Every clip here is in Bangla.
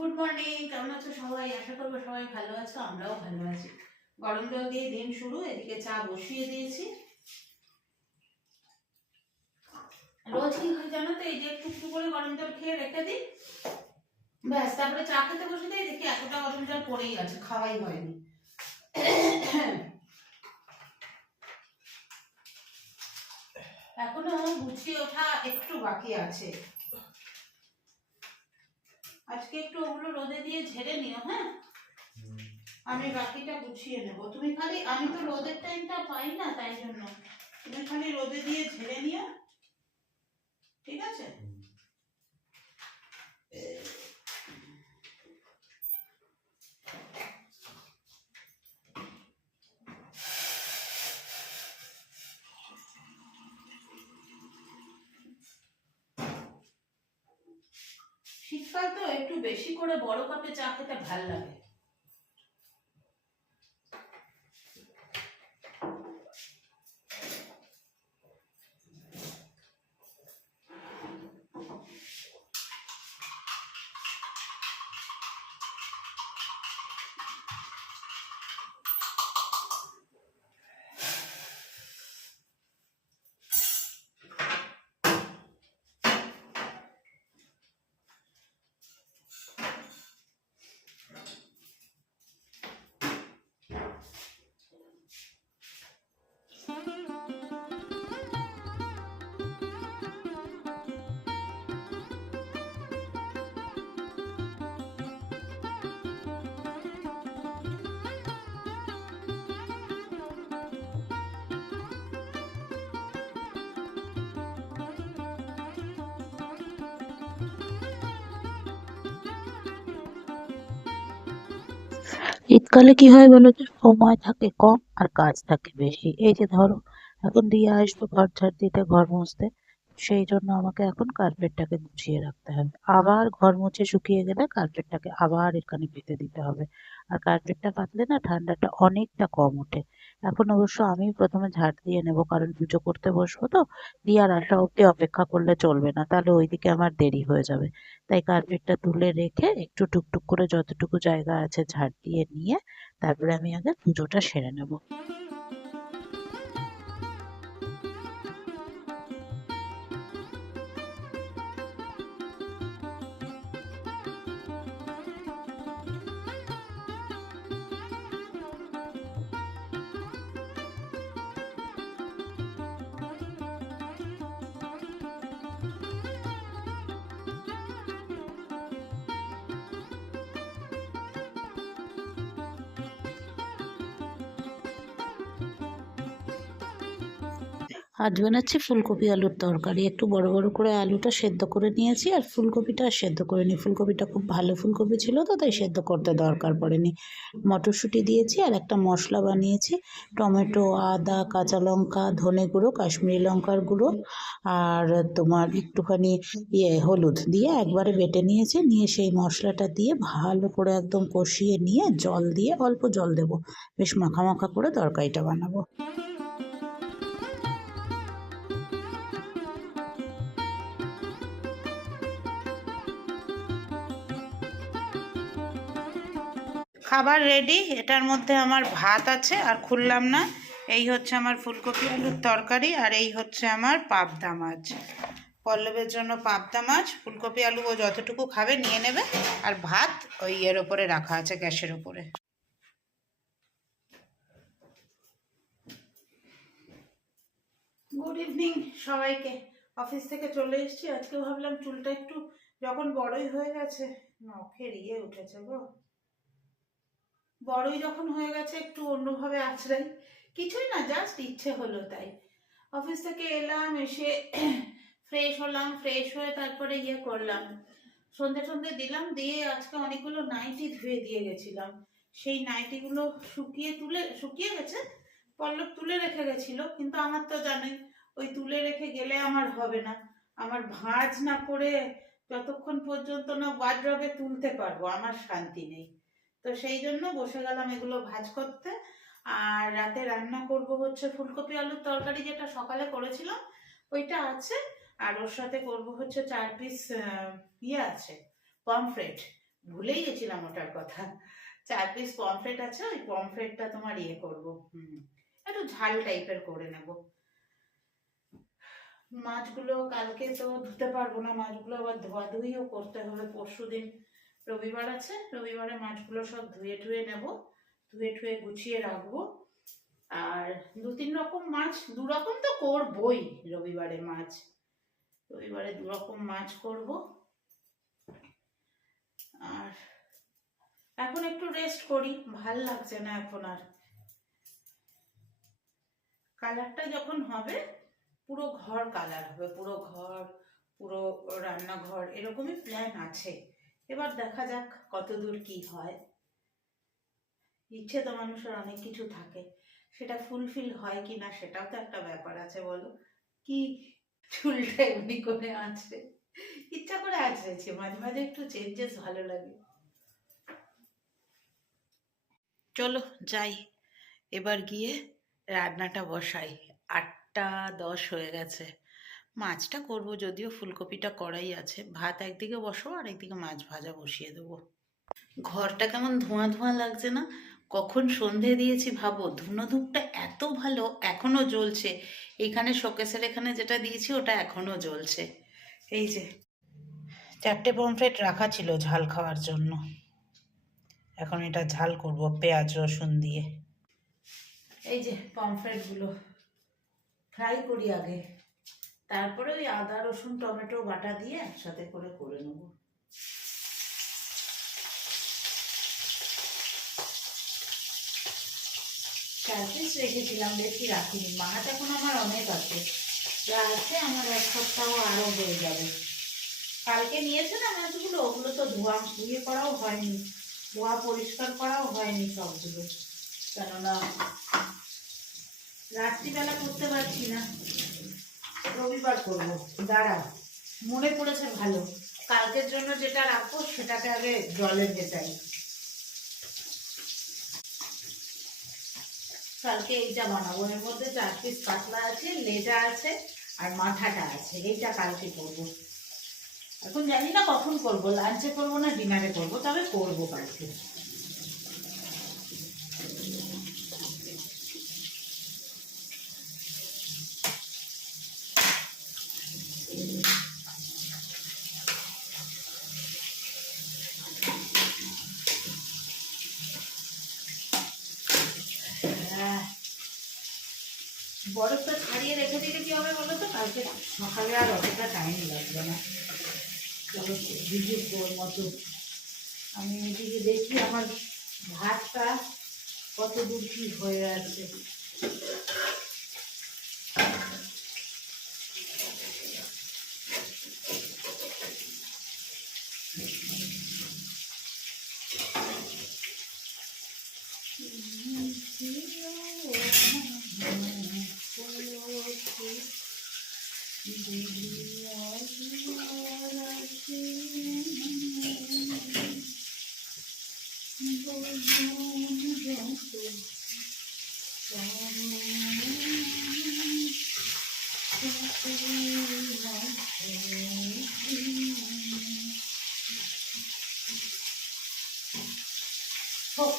গুড মর্নিং, কেমন আছো সবাই? আশা করবো সবাই ভালো আছো, আমরাও ভালো আছি। গরম জল দিয়ে দিন শুরু। এদিকে চা বসিয়ে দিয়েছি। রোজ কি হয় জানো তো, এই যে একটু একটু করে গরম জল খেয়ে রেখে দিই, ব্যাস তারপরে চা খেতে বসে দিই, দেখি এতটা গরম জল পড়েই আছে, খাওয়াই হয়নি। এখনো গুছিয়ে ওঠা একটু বাকি আছে। আজকে একটু ওগুলো রোদে দিয়ে ঝেড়ে নিও, হ্যাঁ? আমি বাকিটা গুছিয়ে নেব। তুমি খালি, আমি তো রোদের টাইমটা পাই না, তাই জন্য তুমি খালি রোদে দিয়ে ঝেড়ে নিও, ঠিক আছে? শীতকাল তো একটু বেশি করে বড় কাপে চা খেতে ভাল লাগে। শীতকালে কি হয় বলো তো, সময় থাকে কম আর কাজ থাকে বেশি। এই যে ধরো এখন দিয়ে আসবো ঘর ঝাড় দিতে, ঘর মুছতে, সেই জন্য আমাকে এখন কার্পেটটাকে গুছিয়ে রাখতে হবে। আবার ঘর মুছে শুকিয়ে গেলে কার্পেটটাকে আবার এখানে পেতে দিতে হবে। আর কার্পেটটা পাতলে না ঠান্ডাটা অনেকটা কম ওঠে। এখন অবশ্য আমি প্রথমে ঝাড় দিয়ে নেবো, কারণ পুজো করতে বসবো তো, দিয়ার আসা অব্দি অপেক্ষা করলে চলবে না, তাহলে ওইদিকে আমার দেরি হয়ে যাবে। তাই কার্পেটটা তুলে রেখে একটু টুকটুক করে যতটুকু জায়গা আছে ঝাড় দিয়ে নিয়ে তারপরে আমি আগে পুজোটা সেরে নেব। আজ বানাচ্ছি ফুলকপি আলুর তরকারি। একটু বড় বড় করে আলুটা সেদ্ধ করে নিয়েছি, আর ফুলকপিটা সেদ্ধ করে নিই। ফুলকপিটা খুব ভালো ফুলকপি ছিল তো, তাই সেদ্ধ করতে দরকার পড়েনি। মটরশুঁটি দিয়েছি আর একটা মশলা বানিয়েছি। টমেটো, আদা, কাঁচা লঙ্কা, ধনে গুঁড়ো, কাশ্মীরি লঙ্কার গুঁড়ো আর তোমার একটুখানি হলুদ দিয়ে একবারে বেটে নিয়েছি। নিয়ে সেই মশলাটা দিয়ে ভালো করে একদম কষিয়ে নিয়ে জল দিয়ে, অল্প জল দেবো, বেশ মাখা মাখা করে তরকারিটা বানাবো। খাবার রেডি। এটার মধ্যে আমার ভাত আছে, আর খুললাম না। এই হচ্ছে আমার ফুলকপি আলুর তরকারি, আর এই হচ্ছে আমার পাবদা মাছ। পল্লবের জন্য পাবদা মাছ, ফুলকপি আলু ও যতটুকু খাবে নিয়ে নেবে, আর ভাত ওই এর ওপরে রাখা আছে, গ্যাসের ওপরে। গুড ইভিনিং সবাইকে। অফিস থেকে চলে এসেছি। আজকে ভাবলাম চুলটা একটু, যখন বড়ই হয়ে গেছে, নখের উঠেছে গো, বড়ই যখন হয়ে গেছে একটু অন্যভাবে আছড়াই। কিছুই না, জাস্ট ইচ্ছে হলো তাই। অফিস থেকে এলাম, এসে ফ্রেশ হলাম, ফ্রেশ হয়ে তারপরে করলাম, সন্ধে সন্ধে দিলাম, দিয়ে আজকে অনেকগুলো নাইটি ধুয়ে দিয়ে গেছিলাম। সেই নাইটিগুলো শুকিয়ে গেছে। পল্লব তুলে রেখে গেছিল, কিন্তু আমার তো জানোই, ওই তুলে রেখে গেলে আমার হবে না। আমার ভাঁজ না করে যতক্ষণ পর্যন্ত না ওয়ার্ড্রবে তুলতে পারবো, আমার শান্তি নেই। তো সেই জন্য বসে গেলাম এগুলো ভাঁজ করতে। আর রাতে রান্না করব হচ্ছে ফুলকপি আলুর তরকারি, যেটা সকালে করেছিলাম ওইটা আছে। আর ওর সাথে করব হচ্ছে 4 পিস আছে পমফ্রেট, ভুলেই গেছিলাম ওটার কথা। 4 পিস পমফ্রেট আছে, ওই পমফ্রেটটা তোমার ইয়ে করবো, একটু ঝাল টাইপের করে নেব। মাছগুলো কালকে তো ধুতে পারবো না, মাছগুলো আবার ধোয়াধুয়িও করতে হবে। পরশুদিন রবিবার আছে, রবিবারে মাছগুলো সব ধুয়ে টুয়ে নেব, ধুয়ে টুয়ে গুছিয়ে রাখবো। আর 2-3 রকম মাছ, 2 রকম তো করবই রবিবারে মাছ, রবিবারে 2 রকম মাছ করব। আর এখন একটু রেস্ট করি, ভাল লাগছে না এখন আর। কালারটা যখন হবে পুরো ঘর কালার হবে, পুরো ঘর, পুরো রান্নাঘর, এরকমই প্ল্যান আছে। এবার দেখা যাক কতদূর কি হয়। ইচ্ছে তো মানুষের অনেক কিছু থাকে, সেটা ফুলফিল হয় কি না সেটাও তো একটা ব্যাপার আছে, বলো। কি চুলটা এমনি করে আছে, ইচ্ছা করে আঁচড়েছি, মাঝে মাঝে একটু চেঞ্জেস ভালো লাগে। চলো যাই, এবার গিয়ে রান্নাটা বসাই। 8টা 10 হয়ে গেছে। মাছটা করব, যদিও ফুলকপিটা কড়াই আছে। ভাত একদিকে বসাবো আর একদিকে মাছ ভাজা বসিয়ে দেবো। ঘরটা কেমন ধোঁয়া ধোঁয়া লাগছে না? কখন সন্ধে দিয়েছি ভাবো, ধুনো ধূপটা এত ভালো এখনো জ্বলছে। এইখানে শোকেসের এখানে যেটা দিয়েছি ওটা এখনো জ্বলছে। এই যে 4টে পমফ্রেট রাখা ছিল ঝাল খাওয়ার জন্য, এখন এটা ঝাল করব পেঁয়াজ রসুন দিয়ে। এই যে পমফ্রেটগুলো ফ্রাই করি আগে, তারপরে ওই আদা রসুন টমেটো বাটা দিয়ে একসাথে করে করে নেব। 4 পিস রেখেছিলাম, বেশি রাখিনি। মাছ এখন আমার অনেক আছে, যা আছে আমার 1 সপ্তাহ আরও হয়ে যাবে। কালকে নিয়েছে না মাছগুলো, ওগুলো তো ধোয়া ধুয়ে করাও হয়নি, ধোয়া পরিষ্কার করাও হয়নি সবগুলো, কেননা রাত্রিবেলা করতে পারছি না, রবিবার করবো। দাঁড়াও, মনে পড়েছে ভালো, কালকের জন্য যেটা রাখবো সেটাকে আগে জলে ভেজাই। কালকে এইটা বানাবো, এর মধ্যে 4 পিস কাতলা আছে, লেজা আছে আর মাথাটা আছে, এইটা কালকে করবো। এখন জানি না কখন করবো, লাঞ্চে করবো না ডিনারে করবো, তবে করবো কালকে। বরফটা ছাড়িয়ে রেখে দিলে কি হবে বলো তো, কালকে সকালে আর অতটা টাইম লাগবে না। চলো ভিজুক ওর মতো। আমি এদিকে দেখি আমার ভাতটা কত দূর কি হয়ে আছে। হোক,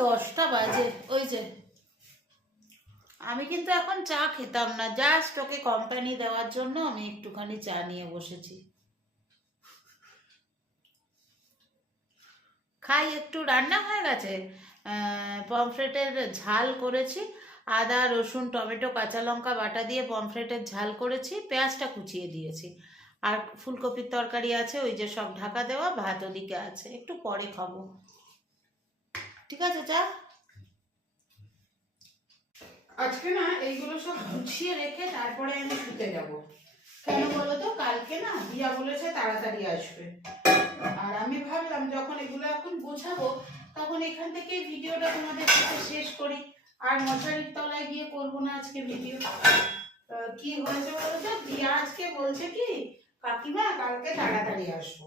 10টা বাজে। ওই যে আমি কিন্তু এখন চা খেতাম না, জাস্ট ওকে কোম্পানি দেওয়ার জন্য আমি একটুখানি চা নিয়ে বসেছি। খাই একটু, রান্না হয়ে গেছে। পমফ্রেটের ঝাল করেছি, আদা রসুন টমেটো কাঁচা লঙ্কা বাটা দিয়ে পমফ্রেটের ঝাল করেছি, পেঁয়াজটা কুচিয়ে দিয়েছি। আর ফুলকপির তরকারি আছে, ওই যে সব ঢাকা দেওয়া, ভাত ওদিকে আছে, একটু পরে খাবো। ঠিক আছে চা। আজকে না এইগুলো সব গুছিয়ে রেখে তারপরে আমি শুতে যাব। কেন বলো তো, কালকে না দিয়া বলেছে তাড়াতাড়ি আসবে, আর আমি ভাবলাম যখন এগুলো এখন গোছাবো তখন এখান থেকে ভিডিওটা তোমাদের সাথে শেষ করি, আর মশারির তলায় গিয়ে করবো না আজকে ভিডিও। কি হয়েছে বলো তো, দিয়া আজকে বলছে কি কাকিমা কালকে তাড়াতাড়ি আসবো।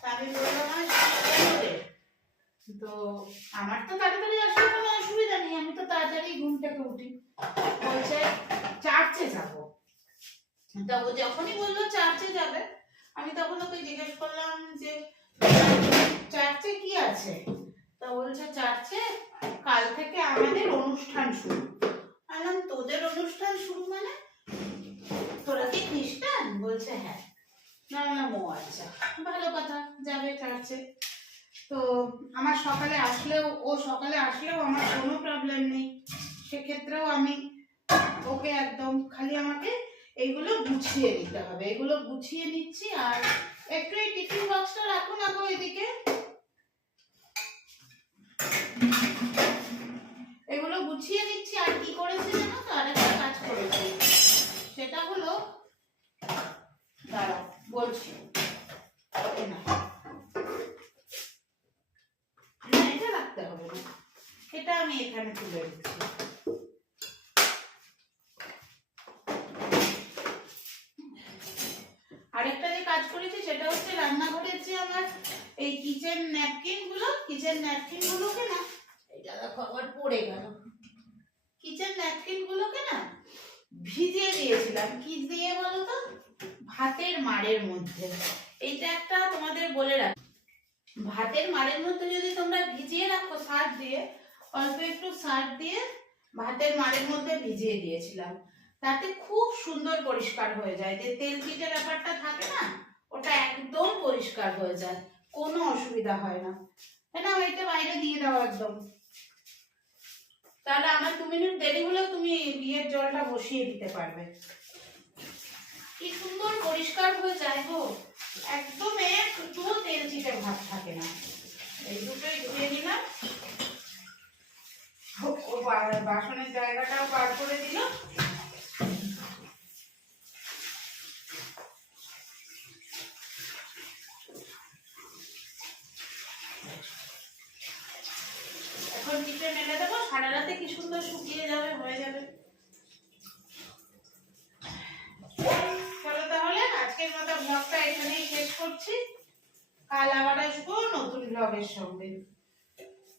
তা আমি বললাম কেন রে? তো আমার তো তাড়াতাড়ি আসলে কোনো অসুবিধা নেই, আমি তো তাড়াতাড়ি ঘুম থেকে উঠি। বলছে চার্চে যাবো। তা ও যখনই বললো চার্চে যাবে, আমি তখন ওকে জিজ্ঞেস করলাম যে চার্চে কি আছে? তা বলছে চার্চে কাল থেকে আমাদের অনুষ্ঠান শুরু। বললাম তোদের অনুষ্ঠান শুরু মানে? তোরা কি খ্রিস্টান? বলছে হ্যাঁ। না বললাম ও আচ্ছা, ভালো কথা, যাবে চার্চে। তো আমার সকালে আসলেও, ও সকালে আসলেও আমার কোনো প্রবলেম নেই, সেক্ষেত্রেও আমি ওকে একদম, খালি আমাকে এগুলো গুছিয়ে নিতে হবে। এগুলো গুছিয়ে নিচ্ছি। আর একটু এই টিফিন বক্সটা রাখুন আগো এদিকে। এগুলো গুছিয়ে নিচ্ছি। আর কি করেছি জানো তো, আরেকটা কাজ করেছি, সেটা হলো, দাঁড়াও বলছি, এই না, না এটা রাখতে হবে না, এটা আমি এখানে তুলে দিচ্ছি। আরেকটা যে কাজ করেছি সেটা হচ্ছে রান্নাঘরের যে আমার এই কিচেন ন্যাপকিন গুলোকে না, এটা দেখো আবার পড়ে গেল, কিচেন ন্যাপকিন গুলোকে না ভিজিয়ে দিয়েছিলাম। কি দিয়ে বলো তো? ভাতের মাড়ের মধ্যে। এইটা একটা তোমাদের বলে রাখ, ভাতের মাড়ের মধ্যে যদি তোমরা ভিজিয়ে রাখো সার্ফ দিয়ে, অল্প একটু সার্ফ দিয়ে ভাতের মাড়ের মধ্যে ভিজিয়ে দিয়েছিলাম, তাতে খুব সুন্দর পরিষ্কার হয়ে যায়। যে তেল চিটে ব্যাপারটা থাকে না, ওটা একদম পরিষ্কার হয়ে যায়, কোনো অসুবিধা হয় না। না ওইটা বাইরে দিয়ে দাও একদম। তাহলে আমার 2 মিনিট দেরি হলেও তুমি বিয়ের জলটা বসিয়ে দিতে পারবে। কি সুন্দর পরিষ্কার হয়ে যায় গো, একদম একটুও তেল চিটে ভাত থাকে না। এই দুটোই ধুয়ে নিলাম, ও বাসনের জায়গাটাও পার করে দিল। এখন টিপে মেলে দেবো, সারা রাতে কি সুন্দর শুকিয়ে যাবে, হয়ে যাবে। চলো তাহলে আজকের মতো ব্লগটা এখানেই শেষ করছি। কাল আবার আসবো নতুন ব্লগের সঙ্গে।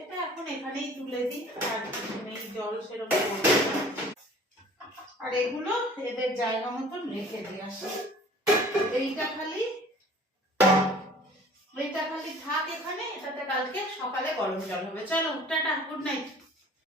এটা এখন এখানেই তুলে দিই, আর নেই জল সেরকম পড়বে না। আর এগুলো এদের জায়গা মতন রেখে দিয়ে আসি। এইটা খালি থাক এখানে, এটাতে কালকে সকালে গরম জল হবে। চলো টাটা, গুড নাইট।